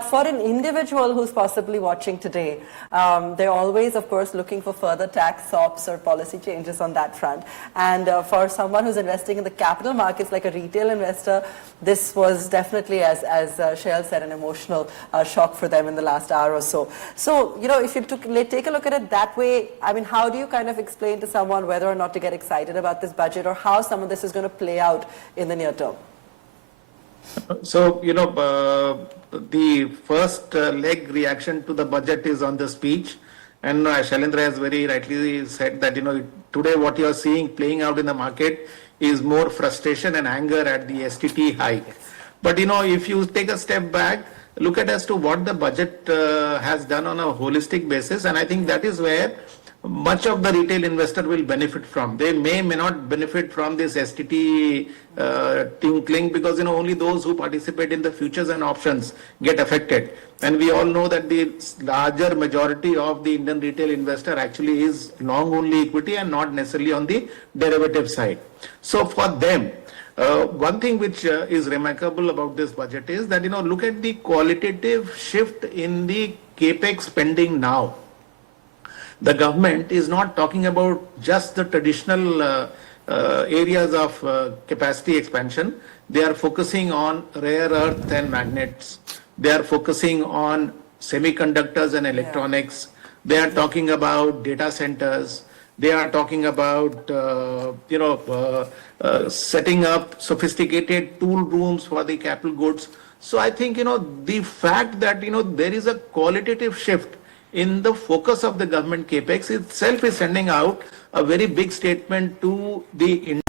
But for an individual who's possibly watching today, they're always, of course, looking for further tax SOPs or policy changes on that front. And for someone who's investing in the capital markets, like a retail investor, this was definitely, as Shayal said, an emotional shock for them in the last hour or so. So, if you take a look at it that way, I mean, how do you kind of explain to someone whether or not to get excited about this budget, or how some of this is going to play out in the near term? So, the first leg reaction to the budget is on the speech. And Shailendra has very rightly said that, today what you are seeing playing out in the market is more frustration and anger at the STT hike. But, if you take a step back, look at as to what the budget has done on a holistic basis. And I think that is where much of the retail investor will benefit from. They may not benefit from this STT tinkling, because only those who participate in the futures and options get affected. And we all know that the larger majority of the Indian retail investor actually is long only equity and not necessarily on the derivative side. So for them, one thing which is remarkable about this budget is that, look at the qualitative shift in the CAPEX spending now. The government is not talking about just the traditional areas of capacity expansion. They are focusing on rare earth and magnets. They are focusing on semiconductors and electronics. They are talking about data centers. They are talking about, setting up sophisticated tool rooms for the capital goods. So I think, the fact that, there is a qualitative shift in the focus of the government CAPEX itself is sending out a very big statement to the